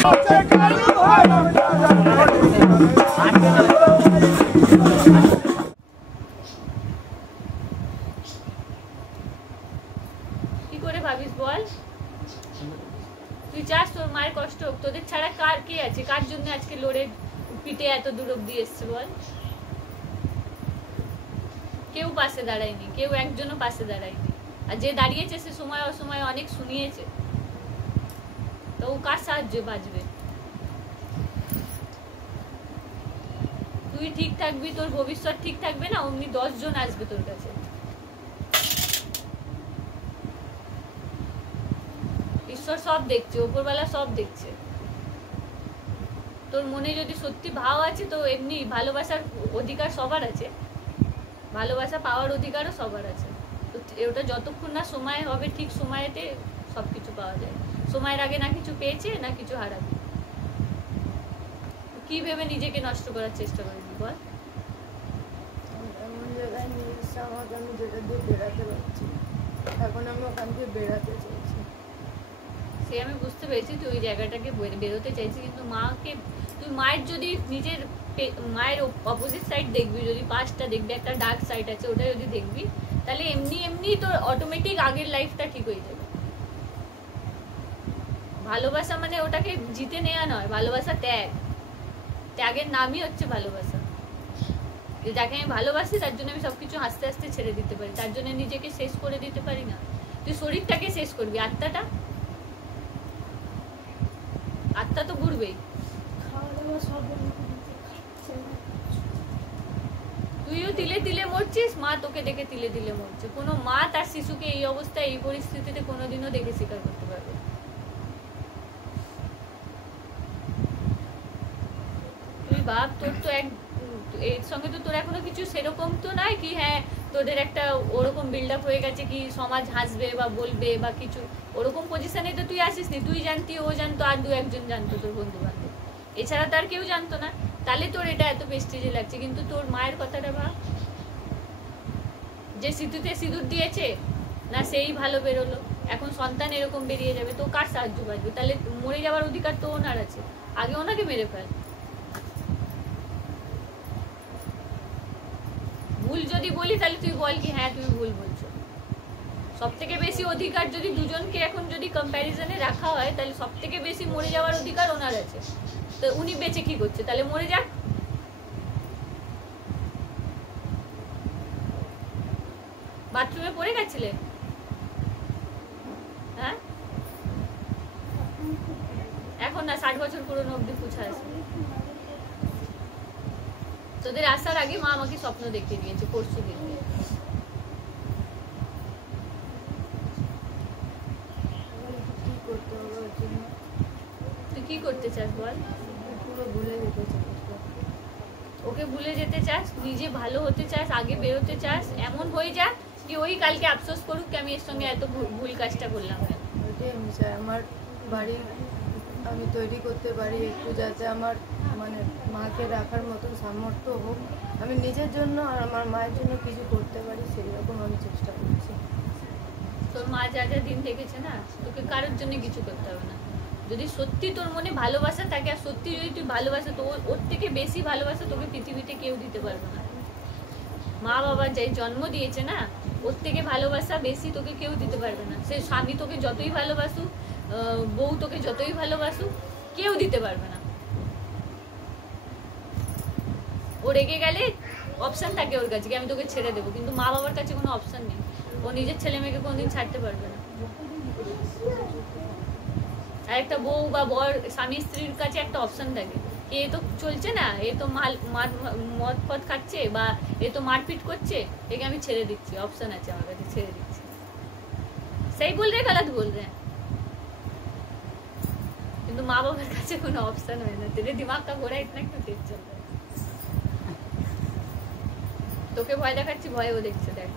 কি করে ভাবিস বল? তুই চাস তোর মায়ের কষ্ট হোক? তোদের ছাড়া কার কে আছে? কার জন্য আজকে লড়ে পিঠে এত দূর অব্দি এসছে বল? কেউ পাশে দাঁড়ায়নি, কেউ একজনও পাশে দাঁড়ায়নি। আর যে দাঁড়িয়েছে সে সময় অসময় অনেক শুনিয়েছে, তো ও কার সাহায্য বাঁচবে? তুই ঠিক থাকবি, তোর ভবিষ্যৎ ঠিক থাকবে না, অমনি 10 জন আসবে তোর কাছে। ঈশ্বর সব দেখছে, উপরওয়ালা সব দেখছে। তোর মনে যদি সত্যি ভাব আছে তো এমনি ভালোবাসার অধিকার সবার আছে, ভালোবাসা পাওয়ার অধিকারও সবার আছে। তো ওটা যতক্ষণ না সময় হবে, ঠিক সময়েতে সবকিছু পাওয়া যায়। সময়ের আগে না কিছু পেয়েছে না কিছু হারাবে। কি ভেবে নিজেকে নষ্ট করার চেষ্টা করবি বল? এমন জায়গায় নিয়ে এসছে আমাকে, আমি যেটা দিয়ে বেড়াতে পারছি, এখন আমি ওখান থেকে বেড়াতে চাইছি। সে আমি বুঝতে পেরেছি তুই ওই জায়গাটাকে বেরোতে চাইছি, কিন্তু মাকে তুই মায়ের যদি নিজের মায়ের অপোজিট সাইড দেখবি, যদি পাশটা দেখবি, একটা ডার্ক সাইড আছে, ওটা যদি দেখবি, তাহলে এমনি এমনি তোর অটোমেটিক আগের লাইফটা ঠিক হয়ে যাবে। ভালোবাসা মানে ওটাকে জিতে নেওয়া নয়, ভালোবাসা ত্যাগ। ত্যাগের নামই হচ্ছে ভালোবাসা। যে যাকে আমি ভালোবাসি তার জন্য আমি সবকিছু আস্তে আস্তে ছেড়ে দিতে পারি, তার জন্য নিজেকে শেষ করে দিতে পারি না। তুই শরীরটাকে শেষ করবি, আত্মাটা, আত্মা তো ঘুরবেই। তুইও তিলে তিলে মরছিস, মা তোকে দেখে তিলে তিলে মরছে। কোনো মা তার শিশুকে এই অবস্থায়, এই পরিস্থিতিতে কোনোদিনও দেখে স্বীকার করতে পারবে। তুই ভাব, তোর তো এর সঙ্গে তো তোর এখনো কিছু সেরকম তো নাই কি হ্যাঁ তোদের একটা ওরকম বিল্ড আপ হয়ে গেছে কি সমাজ হাসবে বা বলবে বা কিছু, ওরকম পজিশনে তো তুই আসিস নি। তুই জানতি, ও জানতো, আর 2-1 জন জানতো তোর বন্ধু বান্ধব, এছাড়া তার কেউ জানতো না। তাহলে তোর এটা এত প্রেস্টিজে লাগছে। কিন্তু তোর মায়ের কথাটা ভাব, যে সিঁদুতে সিঁদুর দিয়েছে না সেই ভালো বেরোলো, এখন সন্তান এরকম বেরিয়ে যাবে, তো কার সাহায্য বাঁচবে? তাহলে মরে যাওয়ার অধিকার তো ওনার আছে, আগে ওনাকে মেরে ফেল। ভুল যদি বলি তাহলে তুই বল কি হ্যাঁ তুমি ভুল বলছো। সব থেকে বেশি অধিকার যদি দুজনকে এখন যদি কম্প্যারিজনে রাখা হয়, তাহলে সব থেকে বেশি মরে যাওয়ার অধিকার ওনার আছে। তো উনি বেঁচে কি করছে? তাহলে মরে যাক। বাথরুমে পড়ে গেছিলে? হ্যাঁ, এখন না, 60 বছর পুরনো অব্দি পুছা আছে। তোদের আসার আগে মা আমাকে স্বপ্ন দেখিয়ে দিয়েছে পরশু দিন। তুই কি করতে চাস বল? পুরো ভুলে যেতে চাই, ওকে ভুলে যেতে চাস, নিজে ভালো হতে চাস, আগে বেরোতে চাস, এমন হয়ে যা কি ওই কালকে আফসোস করুক কি আমি এর সঙ্গে এত ভুল কাজটা করলাম। ওইটাই আমি চাই। আমার বাড়ি আমি তৈরি করতে পারি একটু, যাতে আমার মানে মাকে রাখার মতন সামর্থ্য হোক, আমি নিজের জন্য আর আমার মায়ের জন্য কিছু করতে পারি, সেই রকম আমি চেষ্টা করছি। তোর মা যা যা দিন দেখেছে না, তোকে কারোর জন্য কিছু করতে হবে না। যদি সত্যি তোর মনে ভালোবাসা থাকে, আর সত্যি যদি তুই ভালোবাসা, তো ওর থেকে বেশি ভালোবাসা তোকে পৃথিবীতে কেউ দিতে পারবে না। মা বাবা যে জন্ম দিয়েছে না, ওর থেকে ভালোবাসা বেশি তোকে কেউ দিতে পারবে না। সে স্বামী তোকে যতই ভালোবাসুক, বউ তোকে যতই ভালোবাসুক, কেউ দিতে পারবে না। ও রেগে গেলে অপশন থাকে ওর কাছে, আমি তোকে ছেড়ে দেবো, কিন্তু মা বাবার কাছে কোনো অপশন নেই। ও নিজের ছেলে মেয়েকে কোনোদিন ছাড়তে পারবে না। আর একটা বউ বা বর, স্বামী স্ত্রীর কাছে একটা অপশন থাকে, এ তো চলছে না, এ তো মদ ফদ খাচ্ছে বা এ তো মারপিট করছে, একে আমি ছেড়ে দিচ্ছি, অপশন আছে আমার কাছে, ছেড়ে দিচ্ছি। সেই বল রে, গলত বল রে। কিন্তু মা বাবার কাছে কোনো অপশন হয় না। তেরে দিমাগ কা ঘোড়া ইতনা ক্यों তেজ চল রहा है? তোকে ভয় দেখাচ্ছি, ভয়ও দেখছে, দেখ।